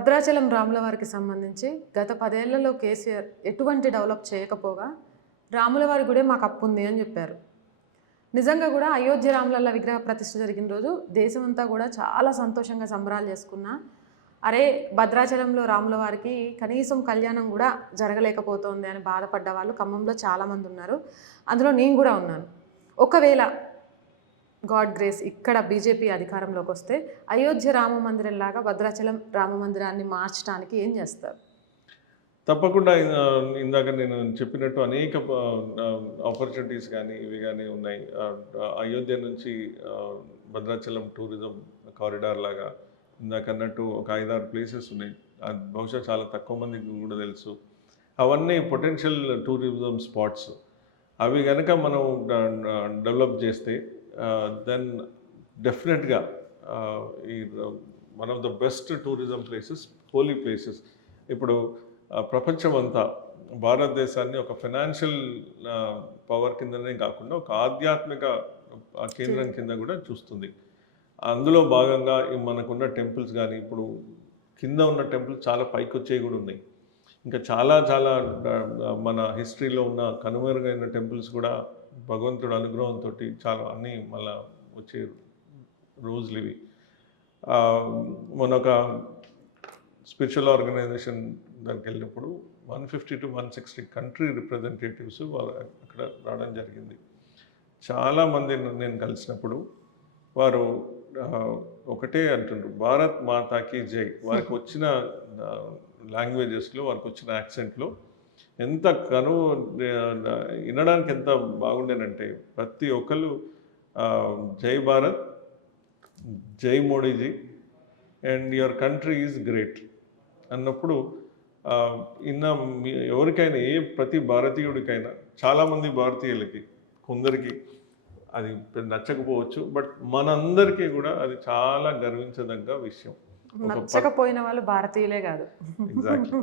భద్రాచలం రాముల వారికి సంబంధించి గత 10 ఏళ్లలో కేసీఆర్ ఎటువంటి డెవలప్ చేయకపోగా రాముల వారి గుడే మాకు అప్పు ఉంది అని చెప్పారు. నిజంగా కూడా అయోధ్య రాములల్ల విగ్రహ ప్రతిష్ఠ జరిగిన రోజు దేశమంతా కూడా చాలా సంతోషంగా సంబరాలు చేసుకున్నా. అరే భద్రాచలంలో రాముల వారికి కనీసం కళ్యాణం కూడా జరగలేకపోతుంది అని బాధపడ్డ వాళ్ళు ఖమ్మంలో చాలామంది ఉన్నారు. అందులో నేను కూడా ఉన్నాను. ఒకవేళ గాడ్ గ్రేస్ ఇక్కడ బీజేపీ అధికారంలోకి వస్తే అయోధ్య రామ మందిరం లాగా భద్రాచలం రామ మందిరాన్ని మార్చడానికి ఏం చేస్తారు? తప్పకుండా ఇందాక నేను చెప్పినట్టు అనేక ఆపర్చునిటీస్ కానీ ఇవి కానీ ఉన్నాయి. అయోధ్య నుంచి భద్రాచలం టూరిజం కారిడార్ లాగా ఇందాక అన్నట్టు ఒక 5-6 ప్లేసెస్ ఉన్నాయి. అది బహుశా చాలా తక్కువ మందికి కూడా తెలుసు. అవన్నీ పొటెన్షియల్ టూరిజం స్పాట్స్. అవి కనుక మనం డెవలప్ చేస్తే దెన్ డెఫినెట్గా ఈ one of the best tourism places, holy places. ఇప్పుడు ప్రపంచం అంతా భారతదేశాన్ని ఒక ఫైనాన్షియల్ పవర్ కిందనే కాకుండా ఒక ఆధ్యాత్మిక కేంద్రం కింద కూడా చూస్తుంది. అందులో భాగంగా మనకున్న టెంపుల్స్ కానీ ఇప్పుడు కింద ఉన్న టెంపుల్స్ చాలా పైకి వచ్చేవి కూడా ఉన్నాయి. ఇంకా చాలా చాలా మన హిస్టరీలో ఉన్న కనుమరుగైన టెంపుల్స్ కూడా భగవంతుడు అనుగ్రహంతో చాలా అన్నీ మళ్ళా వచ్చే రోజులు ఇవి. మన ఒక స్పిరిచువల్ ఆర్గనైజేషన్ దానికి వెళ్ళినప్పుడు 150 to 160 కంట్రీ రిప్రజెంటేటివ్స్ అక్కడ రావడం జరిగింది. చాలామంది నేను కలిసినప్పుడు వారు ఒకటే అంటుండ్రు, భారత్ మాతాకి జై. వారికి వచ్చిన లాంగ్వేజెస్లో, వారికి వచ్చిన యాక్సెంట్లో ఎంత వినడానికి ఎంత బాగుండేనంటే ప్రతి ఒక్కళ్ళు జై భారత్, జై Modiji and your country is great అన్నప్పుడు ఎవరికైనా ప్రతి భారతీయుడికైనా, చాలామంది భారతీయులకి కొందరికి అది నచ్చకపోవచ్చు, బట్ మనందరికీ కూడా అది చాలా గర్వించదగ్గ విషయం. నచ్చకపోయిన వాళ్ళు భారతీయులే కాదు. ఎగ్జాక్ట్లీ.